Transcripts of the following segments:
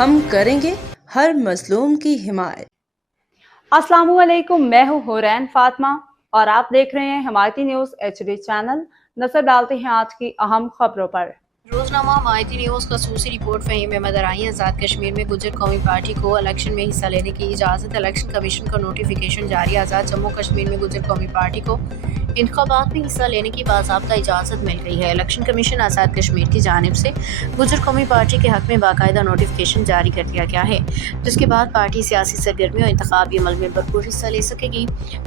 ہم کریں گے ہر مظلوم کی حمایت۔ السلام علیکم، میں ہوں حورین فاطمہ اور آپ دیکھ رہے ہیں حمایتی نیوز HD چینل۔ نظر ڈالتے ہیں آج کی اہم خبروں پر۔ روزنامہ حمایتی نیوز خصوصی رپورٹ فہیم احمد ارائیں۔ آزاد کشمیر میں گجر قومی پارٹی کو الیکشن میں حصہ لینے کی اجازت، الیکشن کمیشن کا نوٹیفیکیشن جاری۔ آزاد جموں کشمیر میں گجر قومی پارٹی کو انتخابات میں حصہ لینے کی باضابطہ اجازت مل گئی ہے۔ الیکشن کمیشن آزاد کشمیر کی جانب سے گجر قومی پارٹی کے حق میں باقاعدہ نوٹیفیکیشن جاری کر دیا گیا ہے، جس کے بعد پارٹی سیاسی سرگرمیوں اور انتخابی عمل میں بھرپور حصہ لے سکے گی۔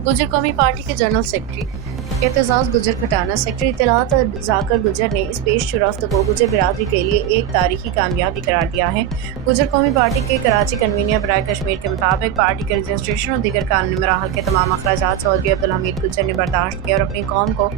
گجر قومی پارٹی کے جنرل سیکرٹری اعتزاز گجر کھٹانہ، سیکرٹری اطلاعات ذاکر گجر نے اس پیش رفت کو گجر برادری کے لیے ایک تاریخی کامیابی قرار دیا ہے۔ گجر قومی پارٹی کے کراچی کنوینر برائے کشمیر کے مطابق پارٹی کے رجسٹریشن اور دیگر قانونی مراحل کے تمام اخراجات چودھری عبدالحمید گجر نے برداشت کیے اور اپنی قوم کو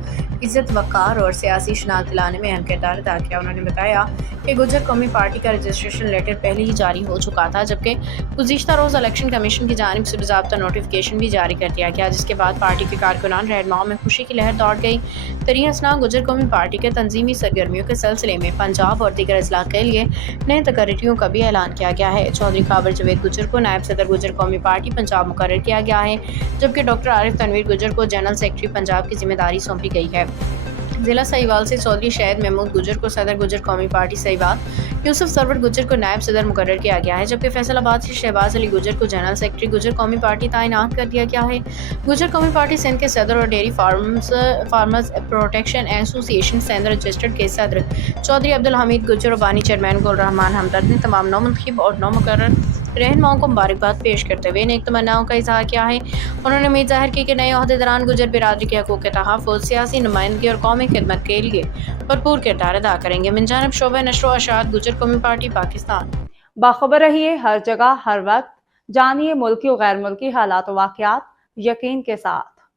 عزت، وقار اور سیاسی شناخت دلانے میں اہم کردار ادا کیا۔ انہوں نے بتایا کہ گجر قومی پارٹی کا رجسٹریشن لیٹر پہلے ہی جاری ہو چکا تھا، جبکہ گزشتہ روز الیکشن کمیشن کی جانب سے باضابطہ نوٹیفیکیشن بھی جاری کر دیا گیا، جس کے بعد پارٹی کے کارکنان رہنماؤں میں خوشی کی لہر دوڑ گئی۔ ترین اثناء گجر قومی پارٹی کے تنظیمی سرگرمیوں کے سلسلے میں پنجاب اور دیگر اضلاع کے لیے نئے تقرریوں کا بھی اعلان کیا گیا ہے۔ چودھری کاوڑ جاوید گجر کو نائب صدر گجر قومی پارٹی پنجاب مقرر کیا گیا ہے، جبکہ ڈاکٹر عارف تنویر گجر کو جنرل سیکرٹری پنجاب کی ذمہ داری سونپی گئی ہے۔ ضلع سہیوال سے چودھری شہید محمود گجر کو صدر گجر قومی پارٹی سہیوال، یوسف سرور گجر کو نائب صدر مقرر کیا گیا ہے، جبکہ فیصل آباد سے شہباز علی گجر کو جنرل سیکرٹری گجر قومی پارٹی تعینات کر دیا گیا ہے۔ گجر قومی پارٹی سندھ کے صدر اور ڈیری فارمرز پروٹیکشن ایسوسی ایشن سندھ رجسٹرڈ کے صدر چودھری عبدالحمید گجر اور بانی چیئرمین گل رحمان ہمدرد نے تمام نو منتخب اور نو مقرر رہنماؤں کو مبارکباد پیش کرتے ہوئے نیک تمناؤں کا اظہار کیا ہے۔ انہوں نے امید ظاہر کی کہ نئے عہدیداران گجر برادری کے حقوق کے تحفظ، سیاسی نمائندگی اور قومی خدمت کے لیے بھرپور کردار ادا کریں گے۔ من جانب شعبہ نشر و اشاعت گجر قومی پارٹی پاکستان۔ باخبر رہیے ہر جگہ ہر وقت، جانیے ملکی و غیر ملکی حالات و واقعات یقین کے ساتھ۔